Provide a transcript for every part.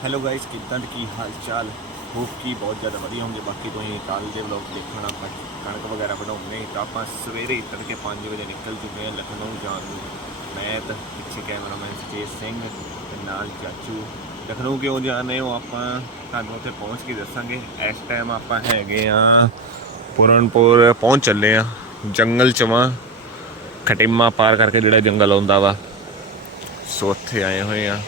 Hello guys, कितना की हाल चाल। होप की बहुत ज़्यादा वधिया होंगे। बाकी तो कल के ब्लॉग देखना आप कणक वगैरह बनाने तो आप सवेरे ही तड़के 5 बजे निकल चुके हैं लखनऊ जाने। मैं तो पिछे कैमरामैन सुचेत सिंह नाल चाचू। लखनऊ क्यों जाने हो आप उत्थे पहुँच के दसांगे। इस टाइम आप हैगे पूरनपुर पहुँच चले जंगल चवा खटिमा पार करके जोड़ा जंगल आता वा। सो उत्थे आए हुए हैं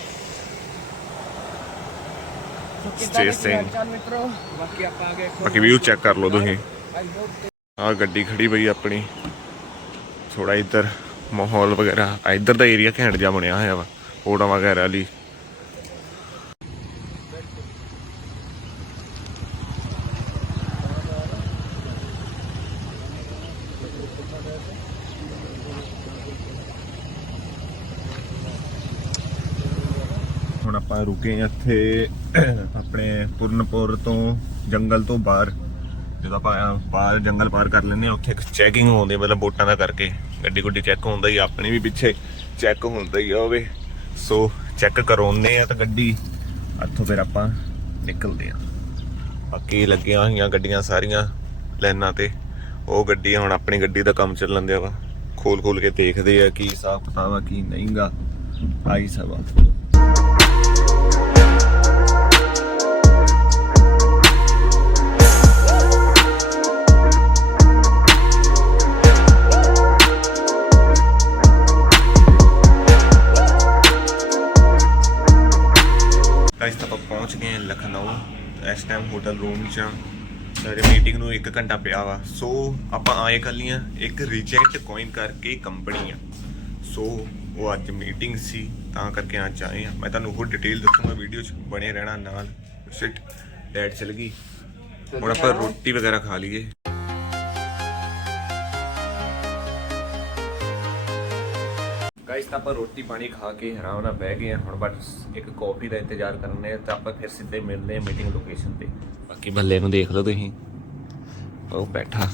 बाकी व्यू चेक कर लो तुम। आ गड्डी खड़ी पई अपनी। थोड़ा इधर माहौल वगैरह इधर का एरिया घैंट जा बनया है वा फोटो वगैरह ली। ਹੁਣ ਆਪਾਂ रुके ਇੱਥੇ ਆਪਣੇ ਪੁਰਨਪੁਰ ਤੋਂ जंगल तो बाहर। ਜਦੋਂ ਆਪਾਂ ਬਾਹਰ जंगल पार कर ਲੈਂਦੇ ਆ ਉੱਥੇ ਚੈਕਿੰਗ ਹੁੰਦੀ मतलब ਵੋਟਾਂ ਦਾ ਕਰਕੇ ਗੱਡੀ ਗੁੱਡੀ ਚੈੱਕ ਹੁੰਦਾ ਹੀ ਆਪਣੀ ਵੀ ਪਿੱਛੇ ਚੈੱਕ ਹੁੰਦਾ ਹੀ ਹੋਵੇ। ਸੋ ਚੈੱਕ ਕਰਾਉਂਦੇ ਆ ਤਾਂ ਗੱਡੀ ਇੱਥੋਂ ਫਿਰ ਆਪਾਂ ਨਿਕਲਦੇ ਆ। ਬਾਕੀ ਲੱਗੀਆਂ ਹੋਈਆਂ ਗੱਡੀਆਂ ਸਾਰੀਆਂ ਲਾਈਨਾਂ ਤੇ। ਉਹ ਗੱਡੀ ਹੁਣ ਆਪਣੀ ਗੱਡੀ ਦਾ ਕੰਮ ਚੱਲਣ ਦਿਆ ਵਾ। ਖੋਲ ਕੇ ਦੇਖਦੇ ਆ ਕੀ ਹਿਸਾਬ ਕਿਤਾਬ ਆ ਕੀ ਨਹੀਂਗਾ। ਆਈ ਸਭ ਆ। पहुँच गए लखनऊ। इस टाइम होटल रूम च मीटिंग में 1 घंटा पिया वा। सो आप आए कल एक रिजेक्ट कॉइन करके कंपनी आ। सो वो अज मीटिंग सी तां करके अज आए हैं। मैं तुहानूं होर डिटेल दसूँगा वीडियो च बने रहना नाल। सिट डैड चल गई हुण आपां रोटी वगैरह खा लीए। गाइस तो आप रोटी पानी खा के आराम नाल बह गए हुण बस एक कॉफी का इंतजार करने तो आप फिर सीधे मिलते हैं मीटिंग लोकेशन पे। बाकी भल्ले नूं देख लो तुसीं वो बैठा।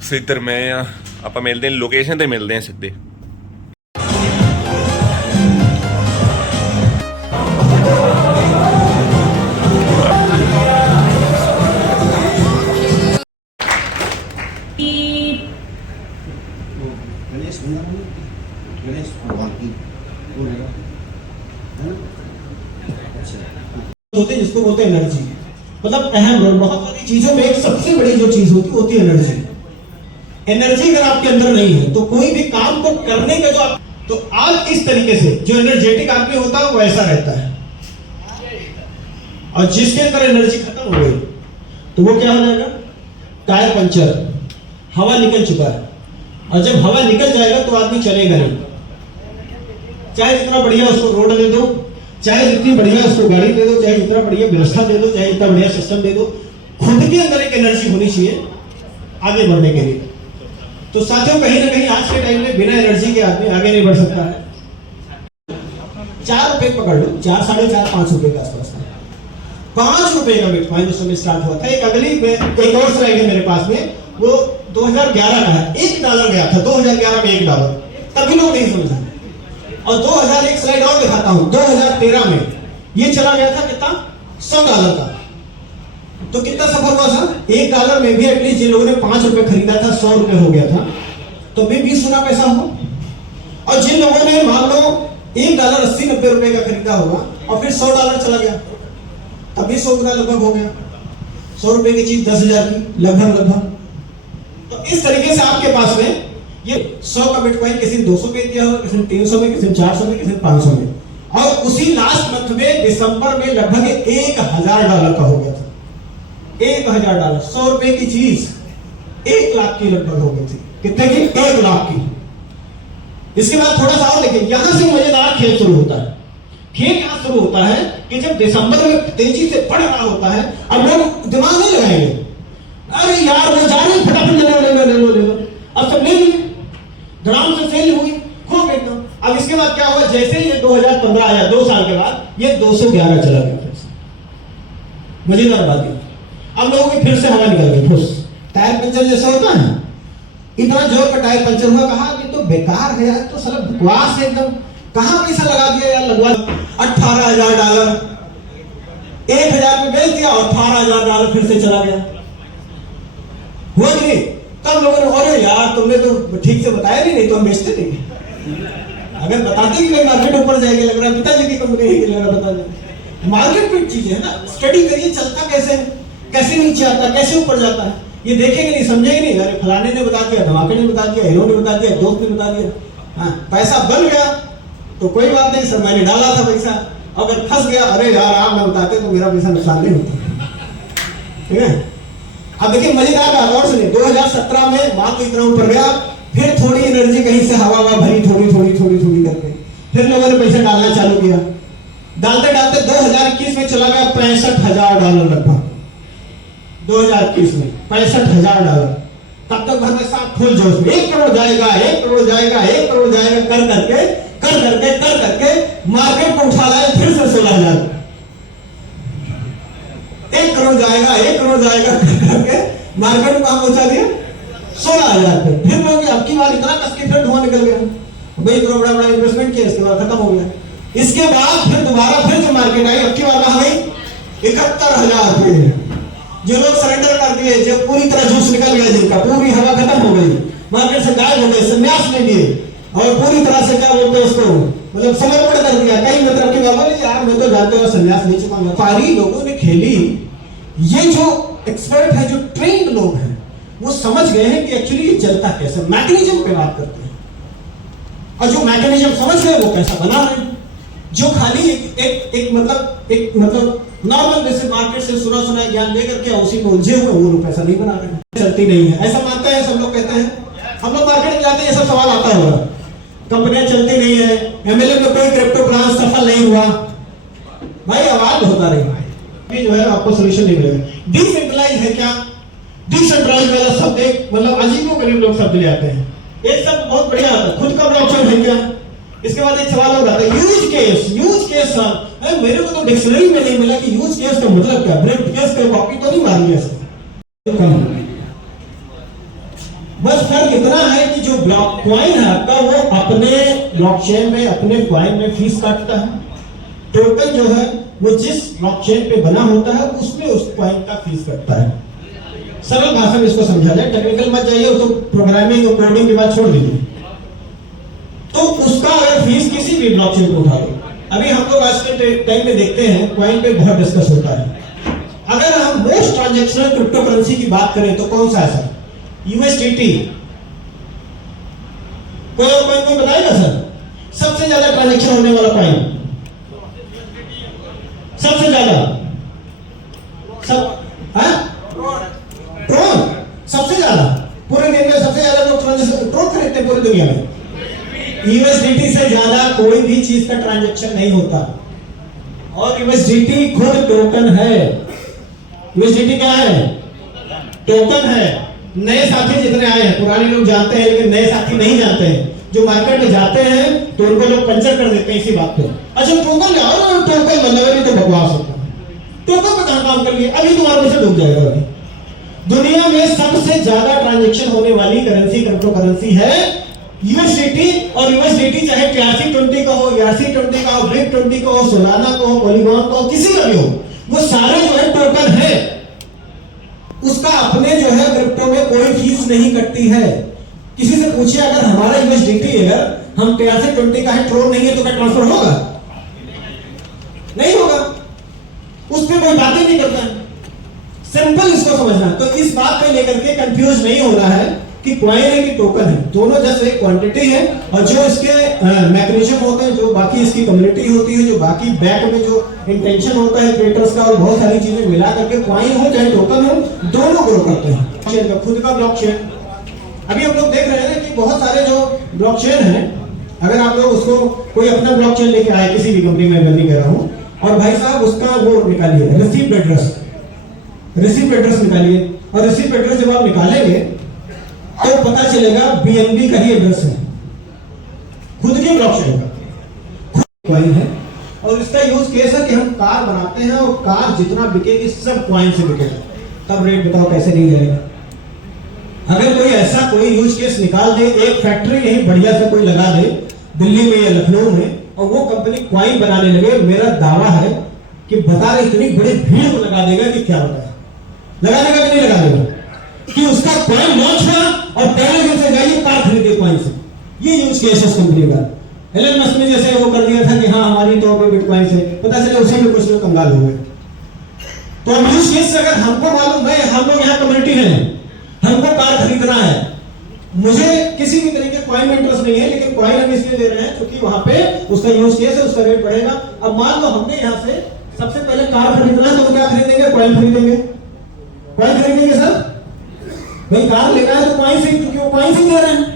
सो इधर मैं आप मिलते हैं लोकेशन पे मिलते हैं सीधे। होते जिसको बोलते हैं एनर्जी। मतलब अहम रोल बहुत सारी चीजों में एक सबसे बड़ी जो चीज होती है एनर्जी। एनर्जी अगर आपके अंदर नहीं है तो कोई भी काम को करने का जो तो आज इस तरीके से जो एनर्जेटिक आदमी होता है वो ऐसा रहता है। और जिसके अंदर एनर्जी खत्म हो गई तो वो क्या हो जाएगा? टायर पंचर, हवा निकल चुका है। और जब हवा निकल जाएगा तो आदमी चलेगा नहीं। चाहे जितना बढ़िया उसको रोड दे दो, चाहे जितनी बढ़िया उसको गाड़ी दे दो, चाहे जितना बढ़िया व्यवस्था दे दो, चाहे जितना बढ़िया सिस्टम दे दो, खुद के अंदर एक एनर्जी होनी चाहिए आगे बढ़ने के लिए। तो साथियों कहीं ना कहीं आज के टाइम में बिना एनर्जी के आदमी आगे नहीं बढ़ सकता है। 4 रुपए पकड़ लो, 4, 4.5, 5 रुपए के आसपास। 5 रुपए का बिटकॉइन उस समय स्टार्ट हुआ था। एक एक और स्लाइड है मेरे पास में, वो 2011 का है। $1 गया था 2011 में $1। तभी लोग नहीं समझा। और 2001 स्लाइड और दिखाता हूं, 2013 में ये चला गया था कितना? $100 का। तो कितना सफर हुआ था? $1 में भी एटलीस्ट जिन लोगों ने 5 रुपए खरीदा था 100 रुपए हो गया था, तो भी 20 गुना पैसा हो। और जिन लोगों ने मान लो $1 80-90 रुपए का खरीदा होगा और फिर $100 चला गया, तभी 100 गुना लगभग हो गया। 100 रुपए की चीज 10,000 की लगभग। तो इस तरीके से आपके पास में ये 100 का बिटकॉइन किसी ने 200 में दिया होगा, किसी ने 300 में, किसी ने 400 में, किसी ने 500 में। और उसी लास्ट मंथ में दिसंबर में लगभग $1,000 का हो गया था। $1,000 100 रुपए की चीज 1 लाख की लगभग हो गई थी। कितने की? 1 लाख की। इसके बाद थोड़ा सा और देखिए, यहां से मजेदार खेल शुरू होता है। खेल यहां शुरू होता है कि जब दिसंबर में तेजी से बढ़ रहा होता है, अब लोग दिमाग नहीं लगाएंगे, अरे यार वो जा रहे फटाफट ले लो। अब सब ले लिए, धड़ाम से सेल हुई, खो गए एकदम। अब इसके बाद क्या हुआ? जैसे ही ये 2015 आया, 2 साल के बाद ये 211 चला गया। मजेदार बात है, अब लोगों की फिर से हवा निकल गई। फुस टायर पंचर जैसा होता है, इतना जोर का टायर पंचर हुआ। कहा ये तो बेकार है यार, तो साला बकवास है एकदम। कहां पैसा लगा दिया यार, लगवा $18,000 1000 में बेच दिया और $18,000 फिर से चला गया। हुआ कि नहीं? तब लोगों ने, अरे यार तुमने तो ठीक से बताया नहीं तो हम बेचते नहीं। अगर बताते कि भाई मार्केट ऊपर जाएगी, लग रहा है पिताजी की कंपनी है, लग रहा है पिताजी। मार्केट में चीज है ना, स्टडी करिए चलता कैसे है, कैसे नीचे आता है, कैसे ऊपर जाता है, ये देखेंगे नहीं, समझेंगे नहीं। अरे फलाने ने बता दिया, धमाके ने बता दिया, हीरो ने बता दिया, दोस्त ने बता दिया, हाँ पैसा बन गया तो कोई बात नहीं, सर मैंने डाला था पैसा। अगर फंस गया, अरे यार आप ना बताते तो मेरा पैसा नुकसान नहीं होता, ठीक है। अब देखिए मजेदार बात और सुनिए, 2017 में माल तो इतना ऊपर गया, फिर थोड़ी एनर्जी कहीं से हवा भरी, थोड़ी थोड़ी थोड़ी थोड़ी करके फिर लोगों ने पैसा डालना चालू किया। डालते डालते 2021 में चला गया $65,000 लगभग। 2021 में $65,000। तब तक भर में साथ फुल जोश में 1 करोड़ जाएगा, 1 करोड़ जाएगा, 1 करोड़ जाएगा कर करके मार्केट को उठा लाए फिर से 16,000। 1 करोड़ जाएगा, 1 करोड़ जाएगा करके मार्केट को कहां पहुंचा दिया? 16,000 पे। फिर लोग अब की बार इतना कस के फिर धुआं निकल गया, भाई इतना बड़ा बड़ा इन्वेस्टमेंट किया, इसके बाद खत्म हो गया। इसके बाद फिर दोबारा फिर जो मार्केट आई, अब की बार कहां गई? 71,000 पे। जो लोग सरेंडर कर दिए, जब पूरी तरह जूस निकल गया, जिनका पूरी हवा खत्म हो गई, मार्केट से गायब हो गए, संन्यास ले लिए और पूरी तरह से क्या बोलते हैं उसको, मतलब समर्पण कर दिया। कई मतलब की बाबा ने यार मैं तो जानते हो संन्यास ले चुका हूं। सारी लोगों ने खेली। ये जो एक्सपर्ट है, जो ट्रेंड लोग हैं, वो समझ गए हैं कि एक्चुअली ये चलता कैसे, मैकेनिज्म पे बात करते हैं। और जो मैकेनिज्म समझ गए वो कैसा बना रहे हैं। जो खाली एक मतलब नॉर्मल जैसे मार्केट से सुना ज्ञान देकर के उसी में उलझे हुए, वो लोग पैसा नहीं बना रहे हैं, चलती नहीं है ऐसा मानते हैं सब लोग। कहते हैं हम लोग मार्केट में जाते हैं, ये सब सवाल आता होगा, कंपनियां चलती नहीं है, एमएलए में कोई क्रिप्टो प्लान सफल नहीं हुआ। भाई आवाज होता रहेगा, जो है आपको सोल्यूशन नहीं मिलेगा। डिसेंट्रलाइज है क्या? डिसेंट्रलाइज वाला शब्द एक मतलब अजीबोगरीब लोग शब्द ले आते हैं। एक शब्द बहुत बढ़िया आता है, खुद का ब्लॉकचेन है क्या? इसके बाद एक सवाल और आता है, यूज केस। यूज केस मेरे को तो डिक्शनरी में नहीं मिला कि यूज केस का मतलब क्या। ब्रेक केस का कॉपी तो नहीं मारी है बस फर्क इतना है कि जो ब्लॉक कॉइन है आपका, वो अपने ब्लॉकचेन में, अपने कॉइन में फीस काटता है। टोकन जो है वो जिस ब्लॉकचेन पे बना होता है उसमें उस कॉइन का फीस कटता है। सरल भाषा में इसको समझा जाए, टेक्निकल मत जाइए, उसको प्रोग्रामिंग और कोडिंग की बात छोड़ दीजिए। तो उसका अगर फीस किसी भी ब्लॉकचेन को उठा लो, अभी हम लोग आज के टाइम में देखते हैं कॉइन पे बहुत डिस्कस होता है। अगर हम मोस्ट ट्रांजैक्शनल क्रिप्टो करेंसी की बात करें तो कौन सा है सर? यूएसडीटी। कोई और कॉइन को बताएगा सर? सबसे ज्यादा ट्रांजैक्शन होने वाला कॉइन, सबसे ज्यादा ट्रोन। सबसे ज्यादा पूरे दिन में सबसे ज्यादा लोग ट्रोन खरीदते हैं पूरी दुनिया में। यूएसडीटी से ज्यादा कोई भी चीज का ट्रांजैक्शन नहीं होता। और यूएसडीटी खुद टोकन है। यूएसडीटी क्या है? टोकन है। नए साथी जितने आए हैं, पुराने लोग जानते हैं लेकिन नए साथी नहीं जानते हैं। जो मार्केट में जाते हैं तो उनको लोग पंचर कर देते हैं इसी बात पे। अच्छा टोकन ले आओ, टोकन मतलब तो बकवास होता है। टोकन पे कहां काम कर लिए, अभी तुम्हारे पैसे डूब जाएगा। अभी दुनिया में सबसे ज्यादा ट्रांजैक्शन होने वाली करेंसी क्रिप्टो करेंसी है यूएसडीटी। और यूएसडीटी चाहे TRC20 का हो, ERC20 का हो, BRIC20 का हो, सोलाना का हो, पॉलीगॉन का हो, किसी का भी हो, वो सारे जो है टोकन है। उसका अपने जो है क्रिप्टो में कोई फीस नहीं कटती है। किसी से पूछिए अगर हमारा यूएसडीटी अगर हम TRC20 का है, ट्रोन नहीं है तो क्या ट्रांसफर होगा? नहीं होगा। उस पर कोई बातें नहीं करता है। सिंपल इसको समझना। तो इस बात को लेकर के कंफ्यूज नहीं होना है कि कॉइन है कि टोकन है, दोनों जस्ट एक क्वांटिटी है। और जो इसके मैकेनिज्म होते हैं, जो बाकी इसकी कम्युनिटी होती है, जो बाकी बैक में जो इंटेंशन होता है क्रिएटर्स का, और बहुत सारी चीजें मिला करके कॉइन हो चाहे टोकन हो, दोनों ग्रो करते हैं। खुद का ब्लॉकचेन अभी हम लोग देख रहे हैं कि बहुत सारे जो ब्लॉकचेन है, अगर आप लोग उसको कोई अपना ब्लॉकचेन लेके आए किसी भी कंपनी में, मैं नहीं कह रहा हूं, और भाई साहब उसका वो निकालिए रिसीप्ट एड्रेस निकालिए। और रिसीप्ट एड्रेस जब आप निकालेंगे तो पता चलेगा बीएनबी का ही एड्रेस है, खुद के ब्लॉकचेन का कॉइन है। और इसका यूज केस है कि हम कार बनाते हैं और कार जितना बिकेगी सब कॉइन से बिकेगा। तब रेट बताओ कैसे नहीं जाएगा? अगर कोई ऐसा कोई यूज केस निकाल दे, एक फैक्ट्री नहीं बढ़िया से कोई लगा दे दिल्ली में या लखनऊ में, और वो कंपनी कॉइन बनाने लगे, मेरा दावा है कि बता रहे इतनी बड़ी भीड़ को लगा देगा कि क्या होता है, लगा देगा कि नहीं लगा देगा, कि उसका कॉइन लॉन्च हुआ और पहले दिन से जाइए कार खरीदिए कॉइन से। ये यूज केस है कंपनी का। एलन मस्क ने जैसे वो कर दिया था कि हाँ हमारी तो अभी बिटकॉइन से, पता चले उसी में कुछ लोग कंगाल हो गए। तो अब यूज केस से अगर हमको मालूम है, हम लोग यहाँ कम्युनिटी है, हमको कार खरीदना है, मुझे किसी भी तरीके कॉइन में इंटरेस्ट नहीं है, लेकिन कॉइन हम इसलिए दे रहे हैं क्योंकि वहां पे उसका यूज केस है, उसका रेट बढ़ेगा। अब मान लो हमने यहाँ से सबसे पहले कार खरीदना है, तो क्या खरीदेंगे? कॉइन खरीदेंगे। कॉइन खरीदेंगे सर, भाई कार लेना है तो कॉइन से, क्योंकि वो कॉइन से दे रहे हैं,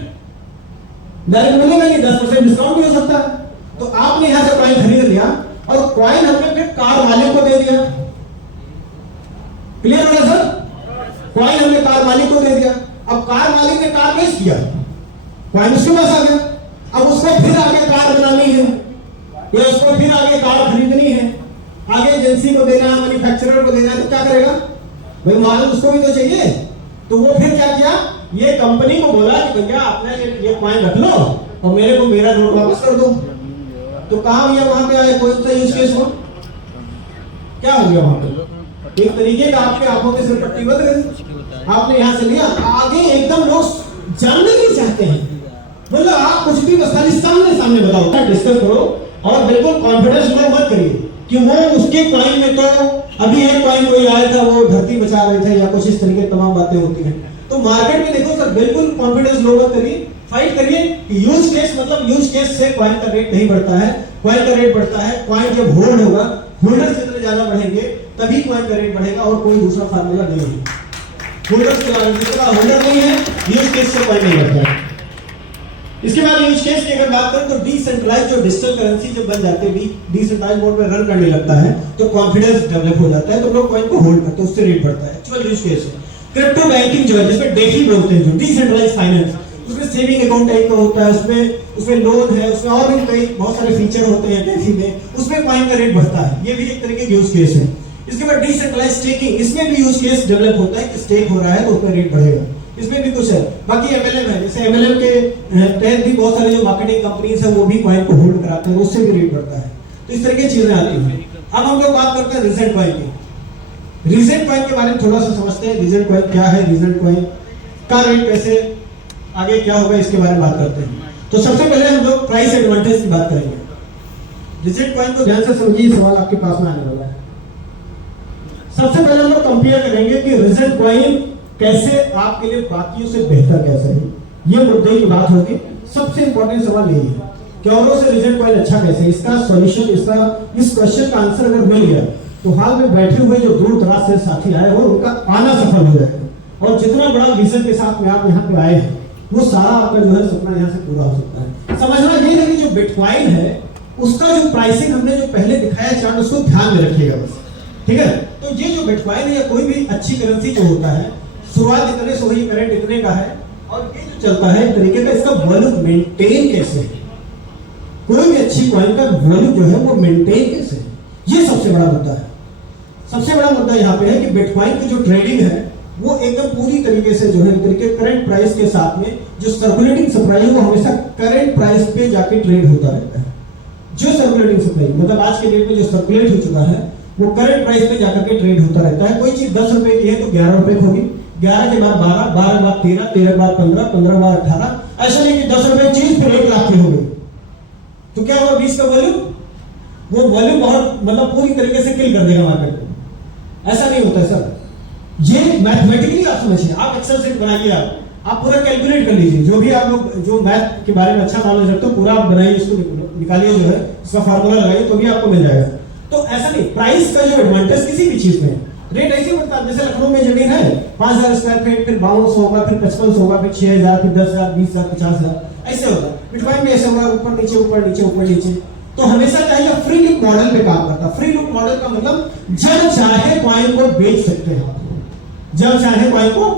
डायरेक्ट मिलेगा नहीं, 10% डिस्काउंट भी हो सकता है। तो आपने यहाँ से कॉइन खरीद लिया और कॉइन हमने फिर कार मालिक को दे दिया। क्लियर हो गया सर? कॉइन हमने कार मालिक को दे दिया, अब कार मालिक ने कार बेच दिया, कॉइन उसके पास आ गया। अब उसको फिर आगे कार बनानी है या उसको फिर आगे कार खरीदनी है, आगे एजेंसी को देना है, मैन्युफैक्चरर को देना है, तो क्या करेगा भाई? माल उसको भी तो चाहिए। तो वो फिर क्या किया, ये कंपनी को बोला कि भैया आपने ये कॉइन रख लो और मेरे को मेरा नोट वापस कर दो। तो कहा भैया वहां पे आए, कोई सा यूज केस हो, क्या हो गया वहां पे? एक तरीके का आपके आंखों के सिर पट्टी बंध गई, आपने यहां से लिया, आगे एकदम लोग जानने नहीं चाहते हैं, मतलब आप कुछ भी बस खाली सामने सामने बताओ, डिस्कस करो और बिल्कुल कॉन्फिडेंस में मत करिए कि वो उसके कॉइन में तो अभी एक कॉइन कोई आया था वो धरती बचा रहे थे या कुछ इस तरीके तमाम बातें होती हैं। तो मार्केट में देखो सर, बिल्कुल कॉन्फिडेंस लो मत करिए, फाइट करिए। यूज केस मतलब यूज केस से कॉइन का रेट नहीं बढ़ता है, कॉइन का रेट बढ़ता है कॉइन जब होल्ड होगा, होल्डर जितने ज्यादा बढ़ेंगे तभी कॉइन का रेट बढ़ेगा, और कोई दूसरा फार्मूला नहीं है। होल्डर्स के बारे में जितना होल्डर नहीं है, यूज केस से कॉइन नहीं बढ़ता है। इसके बाद यूज केस की अगर बात करें तो डिसेंट्रलाइज जो डिजिटल करेंसी जब बन जाते हैं, डिसेंट्रलाइज मोड में रन करने लगता है तो कॉन्फिडेंस डेवलप हो जाता है, तो लोग कॉइन को होल्ड करते हैं, उससे रेट बढ़ता है। एक्चुअल यूज केस है क्रिप्टो बैंकिंग जो है, जिसमें डेफी बोलते हैं, जो डिसेंट्रलाइज फाइनेंस, उसमें सेविंग अकाउंट टाइप का होता है, उसमें लोन है, उसमें और भी कई बहुत सारे फीचर होते हैं डेफी में, उसमें कॉइन का रेट बढ़ता है। ये भी एक तरीके का यूज केस है। इसके बाद डिसेंट्रलाइज स्टेकिंग, इसमें भी यूज केस डेवलप होता है कि स्टेक हो रहा है तो उसका रेट बढ़ेगा, इसमें भी कुछ है। बाकी एमएलएम है, जैसे एमएलएम के तहत भी बहुत सारे जो मार्केटिंग कंपनीज है वो भी कॉइन को होल्ड कराते हैं, उससे भी रेट बढ़ता है। तो इस तरह की चीजें आती हैं। अब हम लोग बात करते हैं रीसेंट कॉइन की। रीसेंट कॉइन के बारे में थोड़ा सा समझते हैं, रीसेंट कॉइन क्या है, रीसेंट कॉइन का रेट कैसे आगे क्या होगा, इसके बारे में बात करते हैं। तो सबसे पहले हम लोग प्राइस एडवांटेज की बात करेंगे। रीसेंट कॉइन को ध्यान से समझिए, सवाल आपके पास में आने वाला है। सबसे पहले हम लोग कंपेयर करेंगे कि रीसेंट कॉइन कैसे आपके लिए बाकियों से बेहतर कैसे है, ये मुद्दे की बात होगी। सबसे इंपॉर्टेंट सवाल यही है कि औरों से रीसेंट कॉइन अच्छा कैसे, इसका सॉल्यूशन, इस क्वेश्चन का आंसर अगर मिल गया तो हाल में बैठे हुए जो दूर दराज से साथी आए हो उनका आना सफल हो जाएगा, और जितना बड़ा विजन के साथ में आप यहाँ पे आए हैं वो सारा आपका जो है सपना यहाँ से पूरा हो सकता है। समझना ये है कि जो बिटकॉइन है उसका जो प्राइसिंग हमने जो पहले दिखाया चार्ट, उसको ध्यान में रखिएगा बस, ठीक है। तो ये जो बिटकॉइन है या कोई भी अच्छी करेंसी जो होता है, शुरुआत इतने से हुई, करंट इतने का है, और ये जो चलता है तरीके का, इसका वॉल्यूम मेंटेन कैसे है, कोई भी अच्छी कॉइन का वॉल्यूम जो है वो मेंटेन कैसे है, ये सबसे बड़ा मुद्दा है। सबसे बड़ा मुद्दा यहाँ पे है कि बिटकॉइन की जो ट्रेडिंग है वो एकदम पूरी तरीके से जो है तरीके करंट प्राइस के साथ में जो सर्कुलेटिंग सप्लाई है वो हमेशा करंट प्राइस पे जाके ट्रेड होता रहता है। जो सर्कुलेटिंग सप्लाई मतलब आज के डेट में जो सर्कुलेट हो चुका है वो करंट प्राइस पे जाकर के ट्रेड होता रहता है। कोई चीज 10 रुपए की है तो 11 रुपए की होगी, 11 के बाद 12, 12 के बाद 13, 13 के बाद 15, 15 के बाद 18, ऐसा नहीं कि 10 रुपए की चीज फिर 1 लाख की हो गई तो क्या हुआ 20 का वॉल्यूम, वो वॉल्यूम बहुत मतलब पूरी तरीके से किल कर देगा मार्केट को। ऐसा नहीं होता है सर, ये मैथमेटिकली आप समझिए, आप एक्सेल शीट बनाइए, आप पूरा कैलकुलेट कर लीजिए, जो भी आप लोग जो मैथ के बारे में अच्छा नॉलेज रखते हो पूरा आप बनाइए, इसको निकालिए, जो है इसका फार्मूला लगाइए तो भी आपको मिल जाएगा। तो ऐसा नहीं, प्राइस का जो एडवांटेज किसी भी चीज में रेट ऐसे बढ़ता है, जैसे लखनऊ में जमीन है 5000 स्क्वायर फीट, फिर 5200 होगा, फिर 5500 होगा, फिर 6000, फिर 10000, 20000, 50000, ऐसे होगा। बिटकॉइन में ऐसे होगा, ऊपर नीचे ऊपर नीचे ऊपर नीचे। तो हमेशा चाहिए फ्री लुक मॉडल पे काम करता। फ्री लुक मॉडल का मतलब जब चाहे कॉइन को बेच सकते हैं, जब चाहे कॉइन को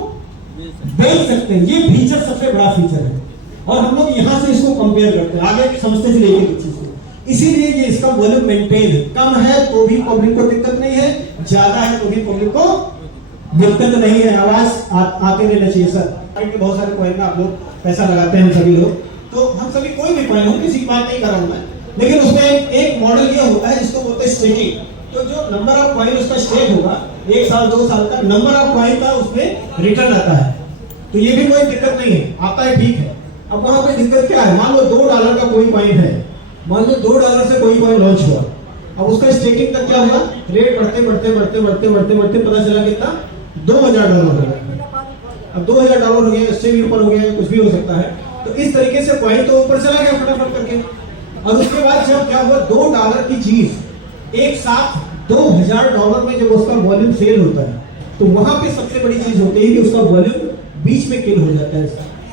बेच सकते हैं, ये फीचर सबसे बड़ा फीचर है। और हम लोग यहां से इसको कंपेयर करते हैं, आगे समझते चलिए एक चीज को। इसीलिए ये इसका वॉल्यूम मेंटेन है, कम है तो भी पब्लिक को दिक्कत नहीं है, ज्यादा है तो भी पब्लिक को दिक्कत नहीं है। आवाज आते रहना चाहिए सर। बहुत सारे कॉइन में आप लोग पैसा लगाते हैं, हम सभी लोग, तो हम सभी कोई भी कॉइन हो, किसी की बात नहीं कर रहा हूं मैं, लेकिन उसमें एक मॉडल ये होता है जिसको बोलते हैं स्टेकिंग। तो जो नंबर ऑफ कॉइन उसका स्टेक होगा 1 साल 2 साल का नंबर ऑफ कॉइन का उसमें रिटर्न आता है। तो ये भी कोई दिक्कत नहीं है, आता है ठीक है। अब वहां पे दिक्कत क्या है, मान लो $2 का कोई कॉइन है, मान लो $2 से कोई कॉइन लॉन्च हुआ, अब उसका स्टेकिंग का क्या हुआ, रेट बढ़ते बढ़ते बढ़ते बढ़ते बढ़ते बढ़ते पता चला कितना $2000 हो गया। अब $2000 हो गया, इससे भी ऊपर हो गया, कुछ भी हो सकता है। तो इस तरीके से कॉइन तो ऊपर चला गया फटाफट करके। और उसके बाद जब क्या हुआ, $2 की चीज एक साथ $2000 में जब उसका वॉल्यूम सेल होता है, तो वहां पे सबसे बड़ी चीज होती है कि उसका वॉल्यूम बीच में किल हो जाता है।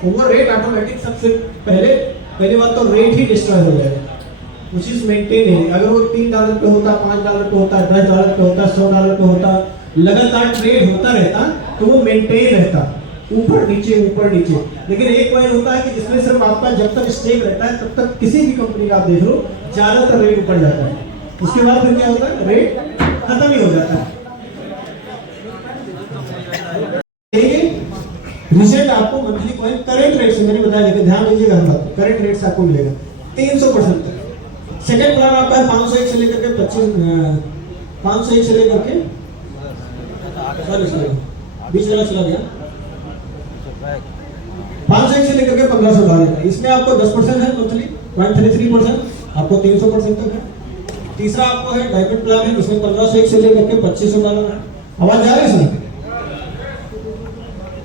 ओवर रेट ऑटोमेटिक सबसे पहले बात तो रेट ही डिस्ट्रॉय हो जाएगा, which is मेंटेन है। अगर वो $3 पे होता, $5 पे होता, $10 पे होता, $100 पे होता, लगातार ट्रेड होता रहता तो वो मेंटेन रहता, ऊपर नीचे ऊपर नीचे। लेकिन एक पॉइंट होता है कि जिसमें सिर्फ आपका जब तक स्टेक रहता है तब तक किसी भी कंपनी का आप देख लो ज्यादातर रेट ऊपर जाता है, उसके बाद फिर क्या होता है, रेट खत्म ही हो जाता है। रिजल्ट आपको मंथली कॉइन करंट रेट से, मैंने बताया, लेकिन ध्यान दीजिएगा हर बात, करंट रेट से आपको मिलेगा 300% तक। सेकंड प्लान आपका है 501 से लेकर के 501 से लेकर के बीच वाला चला गया 501 से लेकर के 1512 का। इसमें आपको 10% है मंथली 0.33%, आपको 300% तक है। तीसरा आपको है डायमंड प्लान है, इसमें 1501 से लेकर के $2500 है। आवाज जा रही है सर?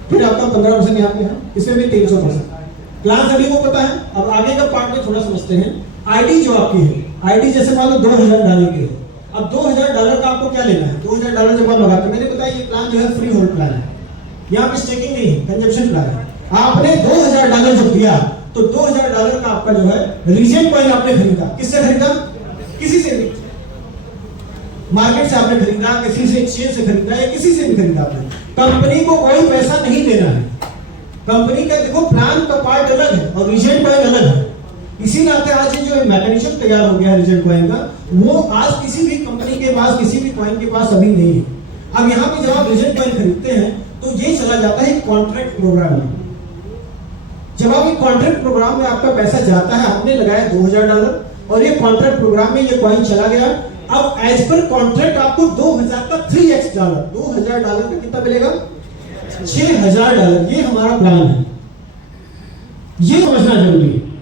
फिर आपका 15% यहाँ पे है, इसमें भी 300%। प्लान सभी को पता है। अब आगे का पार्ट में थोड़ा समझते हैं। आईडी जो आपकी है, आईडी जैसे मान लो $2000 की है, अब $2000 का आपको क्या लेना है, $2000 जब आप लगाते, मैंने बताया ये प्लान जो है फ्री होल्ड प्लान है, यहाँ पे स्टेकिंग नहीं है, कंजप्शन प्लान है। आपने $2000 जब दिया तो $2000 का आपका जो है रीजन कॉइन आपने खरीदा, किससे खरीदा, किसी से भी, मार्केट से आपने खरीदा, किसी से एक्सचेंज से खरीदा या किसी से भी खरीदा आपने, कंपनी को कोई पैसा नहीं देना है। कंपनी का देखो प्लान का पार्ट अलग है और रीजन कॉइन अलग है। इसी नाते आज जो मैकेनिज्म तैयार हो गया है रीजन कॉइन का, वो आज किसी भी कंपनी के पास, किसी भी कॉइन के पास अभी नहीं है। अब यहाँ पे जब आप रीजन कॉइन खरीदते हैं तो ये चला जाता है कॉन्ट्रैक्ट प्रोग्राम में। जब आप एक कॉन्ट्रैक्ट प्रोग्राम में आपका पैसा जाता है, आपने लगाया $2000 और ये कॉन्ट्रैक्ट प्रोग्राम में ये कॉइन चला गया, अब एज पर कॉन्ट्रैक्ट आपको 2000 का 3x डॉलर, $2000 का कितना मिलेगा, $6000। ये हमारा प्लान है, ये समझना जरूरी है।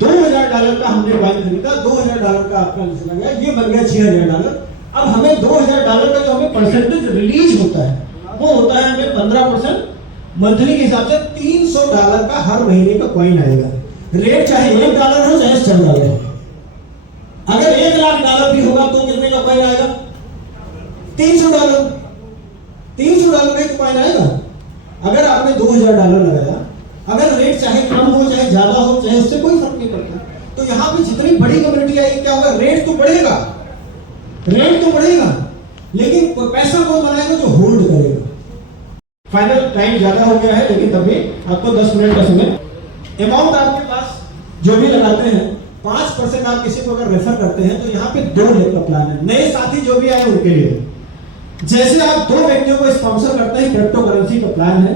$2000 का हमने कॉइन खरीदा, $2000 का आपका चला गया, ये बन गया $6000। अब हमें $2000 का जो हमें परसेंटेज रिलीज होता है वो होता है हमें 15% मंथली के हिसाब से $300 का हर महीने का कॉइन आएगा। रेट चाहे $1 हो चाहे $100 हो। अगर $1,00,000 भी होगा तो कितने का कॉइन आएगा, $300। $300 का कॉइन आएगा। अगर आपने $2000 लगाया, अगर रेट चाहे कम हो चाहे ज्यादा हो, चाहे उससे कोई फर्क नहीं पड़ता। तो यहाँ पे जितनी बड़ी कम्युनिटी आएगी क्या होगा, रेट तो बढ़ेगा, रेट तो बढ़ेगा, लेकिन पैसा कौन बनाएगा, जो होल्ड करेगा। फाइनल टाइम ज्यादा हो गया है, लेकिन तभी आपको 10 मिनट का समय। अमाउंट आपके पास जो भी लगाते हैं 5% आप किसी को अगर रेफर करते हैं तो यहाँ पे 2 लाख का प्लान है। नए साथी जो भी आए उनके लिए, जैसे आप 2 व्यक्तियों को स्पॉन्सर करते हैं, क्रिप्टो करेंसी का प्लान है।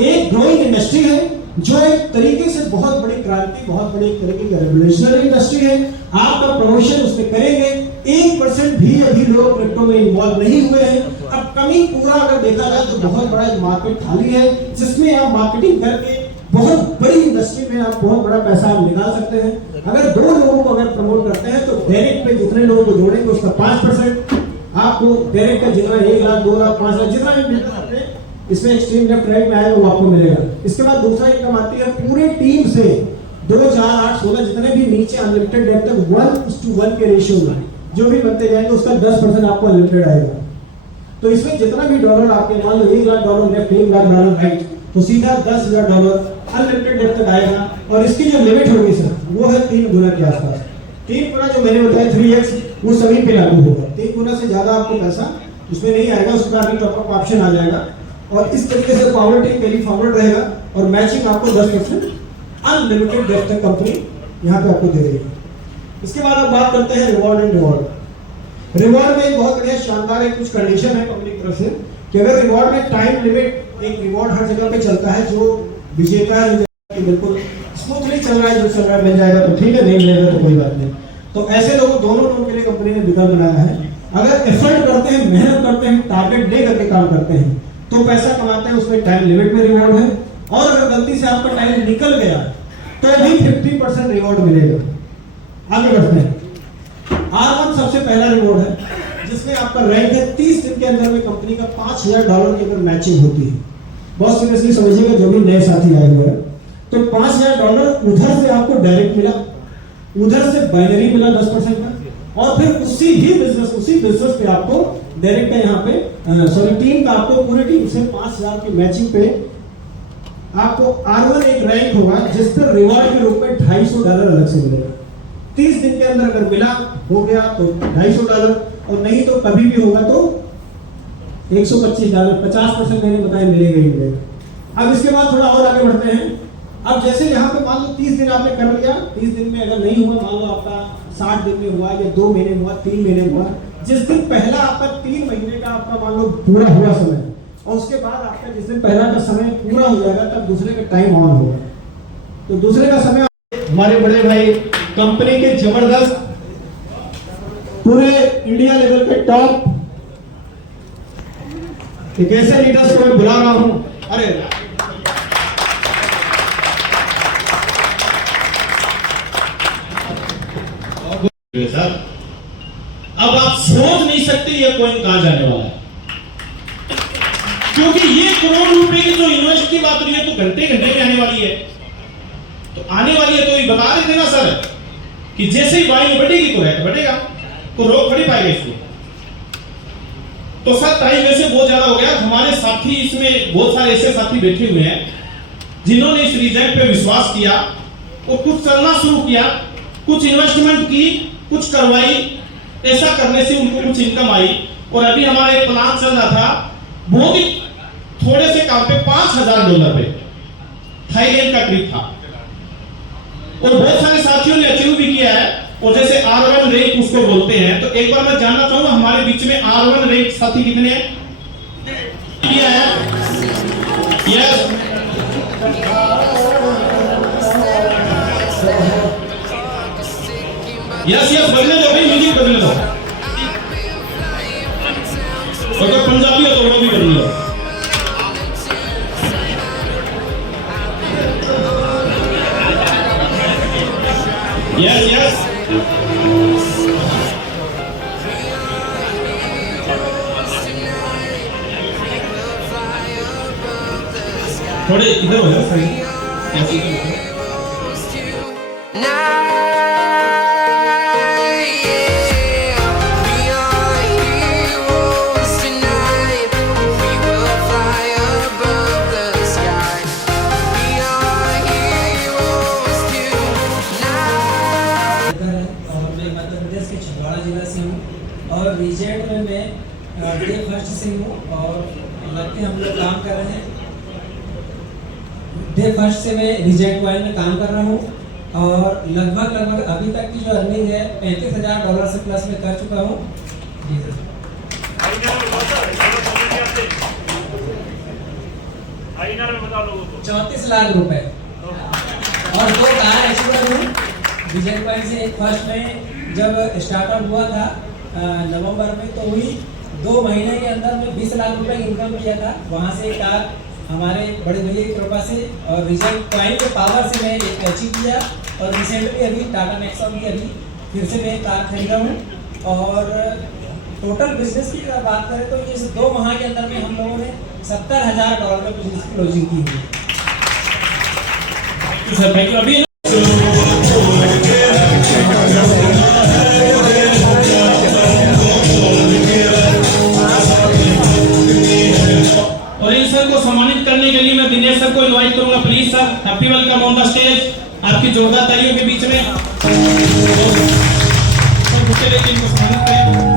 एक ग्रोइंग इंडस्ट्री है जो एक तरीके से बहुत बड़ी क्रांति, बहुत बड़ी तरीके की रेवोल्यूशनरी इंडस्ट्री है। आपका प्रमोशन उसमें करेंगे। 1% भी अभी लोग क्रिप्टो में इन्वॉल्व नहीं हुए हैं। अब कमी पूरा अगर देखा जाए तो बहुत बड़ा मार्केट खाली है, जिसमें आप मार्केटिंग करके बहुत बड़ी इंडस्ट्री में आप बहुत बड़ा पैसा आप निकाल सकते हैं। अगर 2 लोगों को अगर प्रमोट करते हैं तो डायरेक्ट पे जितने लोगों को जोड़ेंगे उसका 5% आपको डायरेक्ट का जितना 1 लाख 2 लाख 5 लाख जितना भी मिलता है इसमें एक्सट्रीम लेफ्ट राइट में आएगा वो आपको मिलेगा। इसके बाद दूसरा इनकम आती है पूरे टीम से 2 4 8 16 जितने भी नीचे अनलिमिटेड डेप तक 1:1 के रेशियो में जो भी बनते जाएंगे उसका 10% आपको अनलिमिटेड आएगा। तो इसमें जितना भी डॉलर आपके मान लो $1 लाख लेफ्ट, $1 लाख राइट, तो सीधा $10,000 अनलिमिटेड डेप तक आएगा। और इसकी जो लिमिट होगी सर वो है 3 गुना के आसपास। 3 गुना जो मैंने बताया 3x वो सभी पे लागू होगा। 3 गुना से ज्यादा आपको पैसा उसमें नहीं आएगा, उसका भी टॉप अप ऑप्शन आ जाएगा। और इस तरीके से पॉवर्टी कैरी फॉरवर्ड रहेगा और मैचिंग आपको 10% अनलिमिटेड डेप्थ तक कंपनी यहाँ पे आपको दे देगी। इसके बाद अब बात करते हैं रिवॉर्ड एंड रिवॉर्ड। रिवॉर्ड में एक बहुत बढ़िया शानदार एक कुछ कंडीशन है कंपनी की तरफ से कि अगर रिवॉर्ड में टाइम लिमिट, एक रिवॉर्ड हर जगह पे चलता है, जो विजेता है बिल्कुल स्मूथली चल रहा है, जो चल रहा है मिल जाएगा तो ठीक है, नहीं मिलेगा तो कोई बात नहीं। तो ऐसे लोगों दोनों लोगों के लिए कंपनी ने विकल्प बनाया है। अगर एफर्ट करते हैं, मेहनत करते हैं, टारगेट ले करके काम करते हैं तो पैसा कमाते हैं, उसमें टाइम लिमिट में रिवॉर्ड है। और अगर गलती से आपका टाइम निकल गया तो भी 50% रिवॉर्ड मिलेगा। आगे बढ़ते हैं। R1 सबसे पहला रिवॉर्ड है जिसमें आपका रैंक है 30 दिन के अंदर में कंपनी का $5,000 की अगर मैचिंग होती है। बहुत सीरियसली समझिएगा जो भी नए साथी आए हुए हैं, तो $5,000 उधर से आपको डायरेक्ट मिला, उधर से बाइनरी मिला 10% का, और फिर उसी बिजनेस पे आपको डायरेक्ट यहाँ पे टीम का आपको पूरी टीम से 5,000 की मैचिंग पे आपको R1 एक रैंक होगा जिस पर रिवॉर्ड के रूप में $250 अलग से मिलेगा। 30 दिन के अंदर अगर मिला हो गया तो $250, और नहीं तो कभी भी होगा तो $125, 50% मैंने बताया मिलेगा ही मिलेगा। अब इसके बाद थोड़ा और आगे बढ़ते हैं। अब जैसे यहाँ पे मान लो 30 दिन आपने कर लिया, 30 दिन में अगर नहीं हुआ, मान लो आपका 60 दिन में हुआ या 2 महीने में हुआ, 3 महीने में हुआ, जिस दिन पहला आपका 3 महीने का आपका मान लो पूरा हुआ समय, और उसके बाद आपका जिस दिन पहला का समय पूरा हो जाएगा तब दूसरे का टाइम ऑन होगा। तो दूसरे का समय हमारे बड़े भाई कंपनी के जबरदस्त पूरे इंडिया लेवल पे टॉप एक ऐसे लीडर्स को मैं बुला रहा हूं। अरे सर, अब आप सोच नहीं सकते ये कॉइन कहां जाने वाला है, क्योंकि ये करोड़ रुपए की जो इन्वेस्ट की बात हो रही है तो घंटे घंटे में आने वाली है। तो आने वाली है तो ये बता रहे थे ना सर कि जैसे ही बाइंग बढ़ेगी तो रेट बढ़ेगा, तो रोक थोड़ी पाएगा इसको। तो सर टाइम वैसे बहुत ज्यादा हो गया। हमारे साथी इसमें बहुत सारे ऐसे साथी बैठे हुए हैं जिन्होंने इस रिजल्ट पे विश्वास किया और कुछ करना शुरू किया, कुछ इन्वेस्टमेंट की, कुछ करवाई। ऐसा करने से उनको कुछ इनकम आई। और अभी हमारा एक प्लान चल रहा था बहुत ही थोड़े से काम पे $5,000 पे थाईलैंड का ट्रिप था, और बहुत सारे साथियों ने अचीव भी किया है। और जैसे R1 रैंक उसको बोलते हैं, तो एक बार मैं जानना चाहूंगा हमारे बीच में R1 रैंक साथी कितने हैं? किया है? यस, यस यस, बदले दो भाई, म्यूजिक बदले दो। अगर पंजाबी हो तो वो भी बदल लो। यस यस, थोड़े इधर हो जाओ सही। ऐसे ही और रीजेंट में मैं डे फर्स्ट से हूँ और लगते हम लोग काम कर रहे हैं। डे फर्स्ट से मैं रीजेंट वाइल में काम कर रहा हूँ और लगभग अभी तक की जो अर्निंग है $35,000 से प्लस में कर चुका हूँ। जी सर, 34 लाख रुपए और 2 कार एक्सपोर्टर हूँ रीजेंट वाइल से। एक फर्स्ट में जब स्टार्टअप हुआ था नवंबर में, तो हुई 2 महीने के अंदर में 20 लाख रुपए इनकम किया था। वहाँ से एक कार हमारे बड़े भैया की कृपा से और रिजल्ट पॉइंट के पावर से मैं अचीव किया। और रिसेंटली अभी टाटा नेक्सॉन की अभी फिर से मैं कार खरीदा हूँ। और टोटल बिजनेस की अगर बात करें तो इस 2 माह के अंदर में हम लोगों ने $70,000 में बिजनेस की क्लोजिंग की हुई है। Sir thank you. अभी और इन सर को सम्मानित करने के लिए मैं दिनेश सर को इनवाइट करूंगा। Please sir, happy welcome on the stage. आपकी जोरदार तालियों के बीच में सर लेके इनको सम्मानित करें।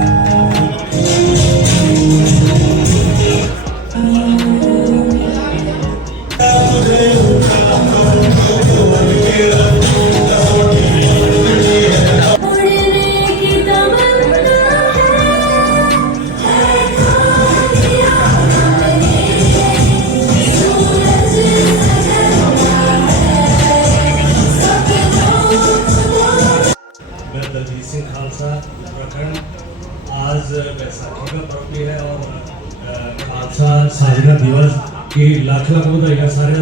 खालसा उत्तराखंड। आज बैसाखी का पर्व भी है और खालसा साझना दिवस की लाख लाख बधाई सारे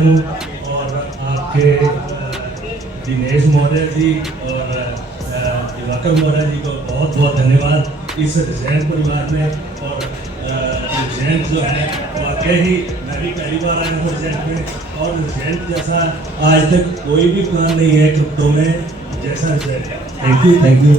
और आपके दिनेश महोदय जी और दिवाकर महोदय जी को बहुत बहुत धन्यवाद इस रिजेंट परिवार में। और रिजेंट जो है वाकई ही मैं भी पहली बार आया हूँ रिजेंट में, और रिजेंट जैसा आज तक कोई भी प्लान नहीं है क्रिप्टो में जैसा रिजेंट है। थैंक यू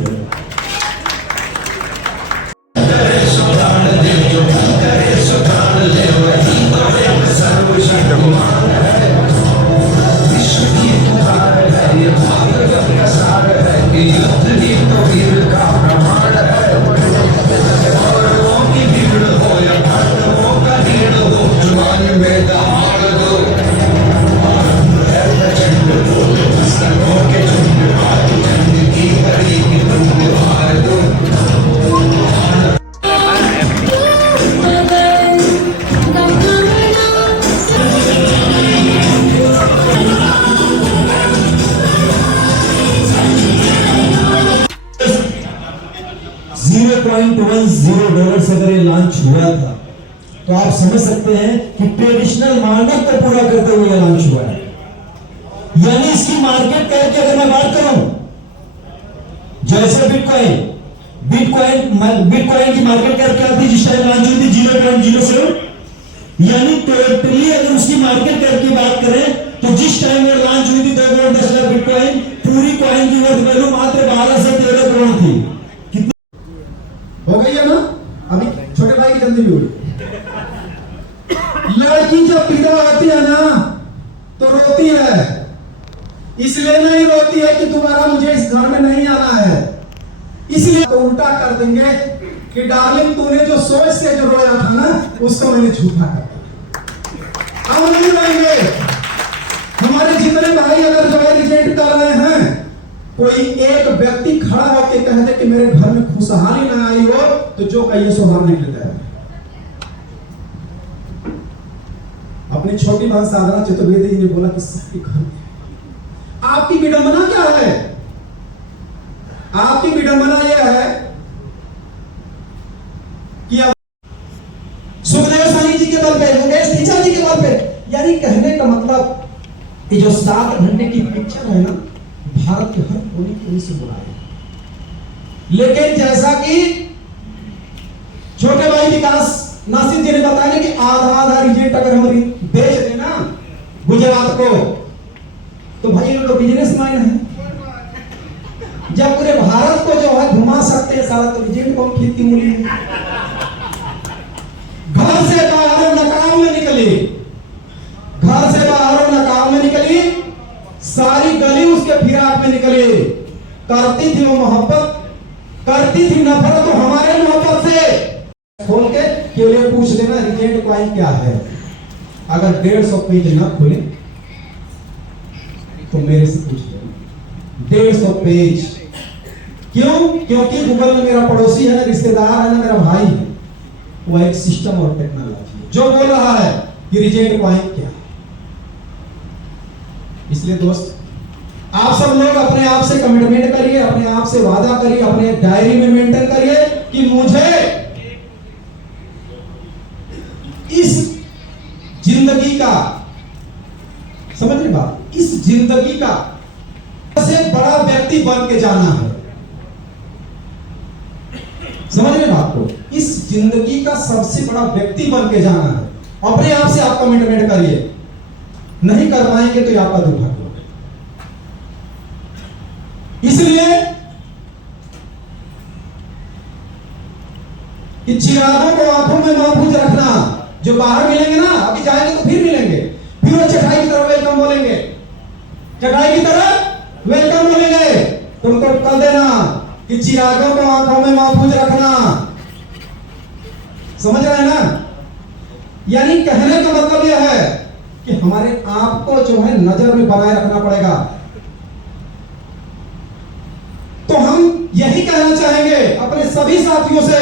$0.10 से अगर ये लॉन्च हुआ था तो आप समझ सकते हैं कि ट्रेडिशनल मानक को पूरा करते हुए लॉन्च हुआ है। यानी इसकी मार्केट कैप की अगर मैं बात करूं, जैसे बिटकॉइन की मार्केट कैप क्या थी जिस टाइम लॉन्च हुई थी 0.07, यानी टोटली अगर उसकी मार्केट कैप की बात करें तो जिस टाइम ये लॉन्च हुई थी 2 करोड़ 10 लाख बिटकॉइन, पूरी कॉइन की वर्थ वैल्यू मात्र 12 से 13 करोड़ थी। हो गई है ना? अभी छोटे भाई की जल्दी भी हुई। लड़की जब विधवा होती है ना तो रोती है, इसलिए नहीं रोती है कि दोबारा मुझे इस घर में नहीं आना है, इसलिए तो उल्टा कर देंगे कि डार्लिंग तूने जो सोच से जो रोया था ना उसको मैंने झूठा कर दिया। अब नहीं रोएंगे। हमारे जितने भाई अगर जो है रिजेक्ट कर रहे हैं, कोई एक व्यक्ति खड़ा होकर कह दे कि मेरे घर में खुशहाली ना आई हो तो जो कहिए सो बाहर निकल जाए। अपनी छोटी बहन साधना चतुर्वेदी जी ने बोला कि सबके घर में आपकी विडंबना क्या है? आपकी विडंबना यह है कि सुखदेव साई जी के बल पे, मुकेश टीचा जी के बल पे, यानी कहने का मतलब ये जो 7 घंटे की पिक्चर है ना, भारत के हर कोने से बुलाए। लेकिन जैसा कि छोटे भाई विकास नासिर जी ने बताया कि आधा रिजेक्ट अगर हम बेच देना गुजरात को तो भाई ये तो बिजनेस मैन है। जब पूरे भारत को जो है घुमा सकते हैं सारा, तो रिजेक्ट कौन खेती मूली है? घर से बाहर नकाब में निकली, घर से बाहर नकाब में निकली, सारी गली उसके फिराक में निकली। करती थी वो मोहब्बत, करती थी नफरत तो हमारे मोहब्बत से। खोल के केवल पूछ लेना रिजेक्ट कॉइन क्या है। अगर 150 पेज ना खोले तो मेरे से पूछ लेना 150 पेज। क्यों? क्योंकि गूगल में मेरा पड़ोसी है, रिश्तेदार है, मेरा भाई है, वो एक सिस्टम और टेक्नोलॉजी जो बोल रहा है कि रिजेक्ट कॉइन क्या है। इसलिए दोस्त आप सब लोग अपने आप से कमिटमेंट करिए, अपने आप से वादा करिए, अपने डायरी में मेंटेन करिए कि मुझे इस जिंदगी का, समझ रहे बात, इस जिंदगी का सबसे बड़ा व्यक्ति बन के जाना है। समझ रहे बात को? इस जिंदगी का सबसे बड़ा व्यक्ति बन के जाना है। अपने आप से आप कमिटमेंट करिए, नहीं कर पाएंगे तो आपका दुर्भाग्य। इसलिए कि चिरागों को आंखों में महफूज रखना। जो बाहर मिलेंगे ना, अभी जाएंगे तो फिर मिलेंगे, फिर वो चटाई की तरह वेलकम बोलेंगे, चटाई की तरह वेलकम बोलेंगे। तुमको कह देना कि चिरागों को आंखों में महफूज रखना। समझ रहे हैं ना? यानी कहने का मतलब यह है कि हमारे आप को जो है नजर में बनाए रखना पड़ेगा। तो हम यही कहना चाहेंगे अपने सभी साथियों से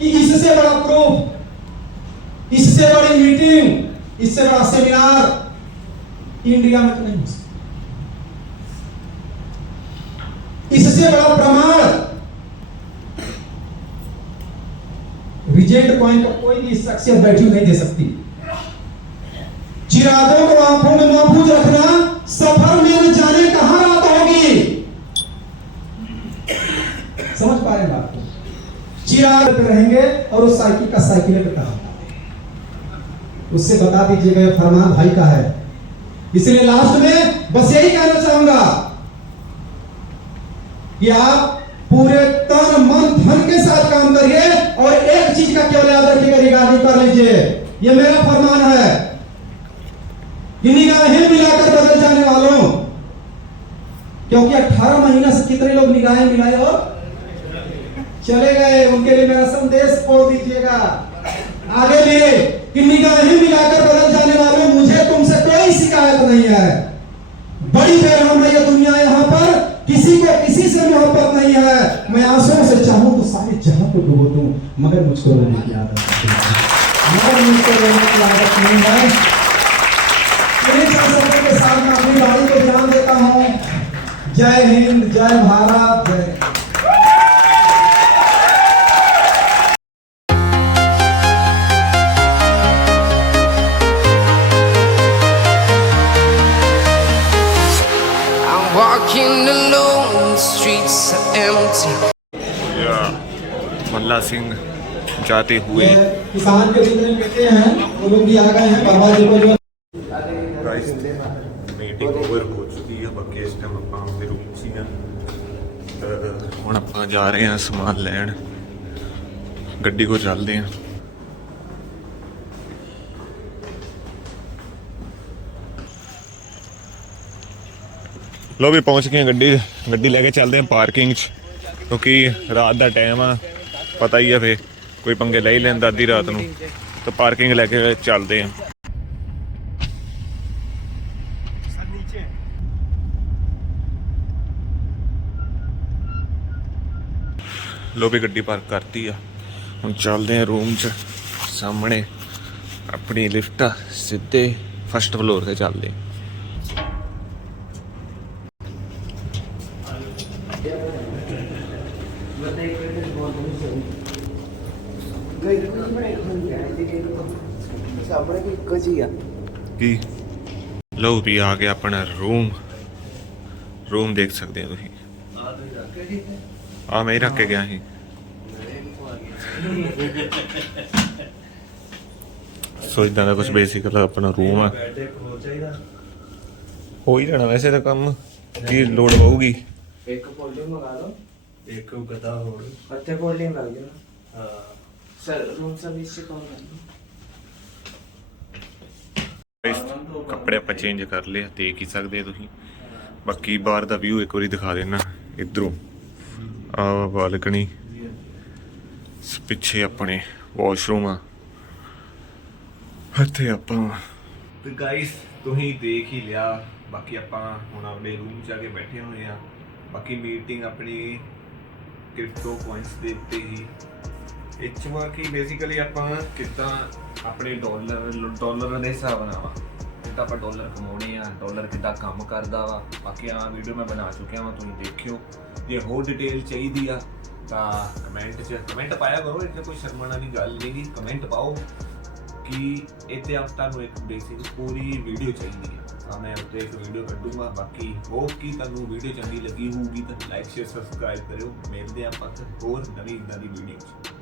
कि इससे बड़ा प्रूफ, इससे बड़ी मीटिंग, इससे बड़ा सेमिनार इंडिया में तो नहीं हो सकता। इससे बड़ा प्रमाण एजेंट पॉइंट पर कोई भी शख्सियत बैठी नहीं दे सकती। चिरागों को आंखों में महफूज रखना, सफर में जाने कहां रात होगी। समझ पा रहे हैं बात को? चिराग पे रहेंगे और उस साइकिल का साइकिल पे कहा, उससे बता दीजिएगा ये फरमान भाई का है। इसलिए लास्ट में बस यही कहना चाहूंगा कि आप पूरे तन मन धन के साथ काम करिए और एक चीज का केवल याद रखिएगा, रिगार्डिंग कर लीजिए, ये मेरा फरमान है कि निगाहें मिलाकर बदल जाने वालों, क्योंकि 18 महीना से कितने लोग निगाहें मिलाए और चले गए, उनके लिए मेरा संदेश बोल दीजिएगा आगे लिए कि निगाहें मिलाकर बदल जाने वालों, मुझे तुमसे कोई शिकायत नहीं है। बड़ी बेरहम है ये दुनिया, यहाँ पर किसी को किसी से मोहब्बत नहीं है। मैं आंसुओं से चाहूं तो सारे जहां को डुबो दूं, मगर मुझको रोने की आदत नहीं है। मेरे के साथ मैं अपनी गाड़ी को ध्यान देता हूं। जय हिंद, जय भारत, जय। Walking alone, the streets are empty. मल्ला सिंह जाते हुए किसान के जितने बेटे हैं वो लोग भी आ गए हैं बाबा जी को जो ਮੀਟਿੰਗ ਓਵਰ ਹੋ ਚੁੱਕੀ ਹੈ। ਬਾਕੀ ਇਸ ਟਾਈਮ ਆਪਾਂ ਆਪਣੇ ਰੂਮ 'ਚ ਹੀ ਹਾਂ। ਹੁਣ ਆਪਾਂ ਜਾ ਰਹੇ ਹਾਂ ਸਮਾਨ ਲੈਣ, ਗੱਡੀ ਕੋ ਚੱਲਦੇ ਹਾਂ। ਲੋ ਵੀ ਪਹੁੰਚ ਗਏ, ਗੱਡੀ ਲੈ ਕੇ ਚੱਲਦੇ ਹਾਂ ਪਾਰਕਿੰਗ 'ਚ, ਕਿਉਂਕਿ ਰਾਤ ਦਾ ਟਾਈਮ ਆ, ਪਤਾ ਹੀ ਆ ਫੇ ਕੋਈ ਪੰਗੇ ਲੈ ਹੀ ਲੈਂਦਾ ਅੱਧੀ ਰਾਤ ਨੂੰ, ਤਾਂ ਪਾਰਕਿੰਗ ਲੈ ਕੇ ਚੱਲਦੇ ਹਾਂ। ਲੋ ਵੀ ਗੱਡੀ ਪਾਰਕ ਕਰਤੀ ਆ, ਹੁਣ ਚੱਲਦੇ ਆ ਰੂਮ 'ਚ। ਸਾਹਮਣੇ ਆਪਣੀ ਲਿਫਟ ਆ, ਸਿੱਧੇ ਫਸਟ ਫਲੋਰ ਤੇ ਚੱਲਦੇ ਆ। ਕੀ ਲਓ ਵੀ ਆ ਗਿਆ ਆਪਣਾ ਰੂਮ ਦੇਖ ਸਕਦੇ ਹੋ ਤੁਸੀਂ। ਆ ਮੈਂ ਹੀ ਰੱਖ ਕੇ ਗਿਆ ਸੀ। ਸੋ ਇਦਾਂ ਦਾ ਕੁਝ ਬੇਸਿਕਲ ਆਪਣਾ ਰੂਮ ਆ, ਹੋ ਹੀ ਜਾਣਾ ਵੈਸੇ ਤਾਂ ਕੰਮ। ਕੀ ਲੋੜ ਪਊਗੀ? ਇੱਕ ਕੋਲਡ ਡਰਿੰਕ ਮੰਗਾ ਲਓ, ਇੱਕ ਗਦਾ ਹੋਰ। ਅੱਤੇ ਕੋਲਡ ਡਰਿੰਕ ਲੱਗ ਜਾਣਾ। ਹਾਂ ਸਰ ਰੂਮ ਸਰਵਿਸ ਸੇ ਕੌਣ ਹੈ? ਕੱਪੜੇ ਆਪਾਂ ਚੇਂਜ ਕਰ ਲਏ, ਦੇਖ ਹੀ ਸਕਦੇ ਤੁਸੀਂ। ਬਾਕੀ ਬਾਹਰ ਦਾ ਵਿਊ ਇੱਕ ਵਾਰੀ ਦਿਖਾ ਦੇਣਾ। ਇਧਰੋਂ ਆ ਬਾਲਕਨੀ, ਪਿੱਛੇ ਆਪਣੇ ਵਾਸ਼ਰੂਮ ਆ, ਇੱਥੇ ਆਪਾਂ ਤੇ ਗਾਇਸ ਤੁਸੀਂ ਦੇਖ ਹੀ ਲਿਆ। ਬਾਕੀ ਆਪਾਂ ਹੁਣ ਆਪਣੇ ਰੂਮ 'ਚ ਆ ਕੇ ਬੈਠੇ ਹੋਏ ਆ। ਬਾਕੀ ਮੀਟਿੰਗ ਆਪਣੀ ਕ੍ਰਿਪਟੋ ਕੋਇਨਸ ਦੇ ਉੱਤੇ ਹੀ ਇੱਚ ਵਾ ਕਿ ਬੇਸਿਕਲੀ ਆਪਾਂ ਕਿੱਦਾਂ ਆਪਣੇ ਡਾਲਰ ਦੇ ਹਿਸਾਬ ਨਾਲ ਵਾ, ਕਿੱਦਾਂ ਆਪਾਂ ਡਾਲਰ ਕਮਾਉਣੇ ਆ, ਡਾਲਰ ਕਿੱਦਾਂ ਕੰਮ ਕਰਦਾ ਵਾ। ਬਾਕੀ ਆ ਵੀਡੀਓ ਮੈਂ ਬਣਾ ਚੁੱਕਿਆ ਵਾ, ਤੁਸੀਂ ਦੇਖਿਓ। ਜੇ ਹੋਰ ਡਿਟੇਲ ਚਾਹੀਦੀ ਆ ਤਾਂ ਕਮੈਂਟ ਪਾਇਆ ਕਰੋ, ਇੱਥੇ ਕੋਈ ਸ਼ਰਮਣ ਵਾਲੀ ਗੱਲ ਨਹੀਂ ਗੀ। ਕਮੈਂਟ ਪਾਓ ਕਿ ਇੱਥੇ ਆਪ ਤੁਹਾਨੂੰ ਇੱਕ ਬੇਸਿਕ ਪੂਰੀ ਵੀਡੀਓ ਚਾਹੀਦੀ ਹੈ ਤਾਂ ਮੈਂ ਉੱਤੇ ਇੱਕ ਵੀਡੀਓ ਕੱਢੂੰਗਾ। ਬਾਕੀ ਹੋਪ ਕਿ ਤੁਹਾਨੂੰ ਵੀਡੀਓ ਚੰਗੀ ਲੱਗੀ ਹੋਊਗੀ ਤਾਂ ਲਾਈਕ ਸ਼ੇਅਰ ਸਬਸਕ੍ਰਾਈਬ ਕਰਿਓ। ਮਿਲਦੇ ਆਪਾਂ ਹੋਰ ਨਵੀਂ ਇਦਾਂ ਦੀ ਵੀਡੀਓ 'ਚ।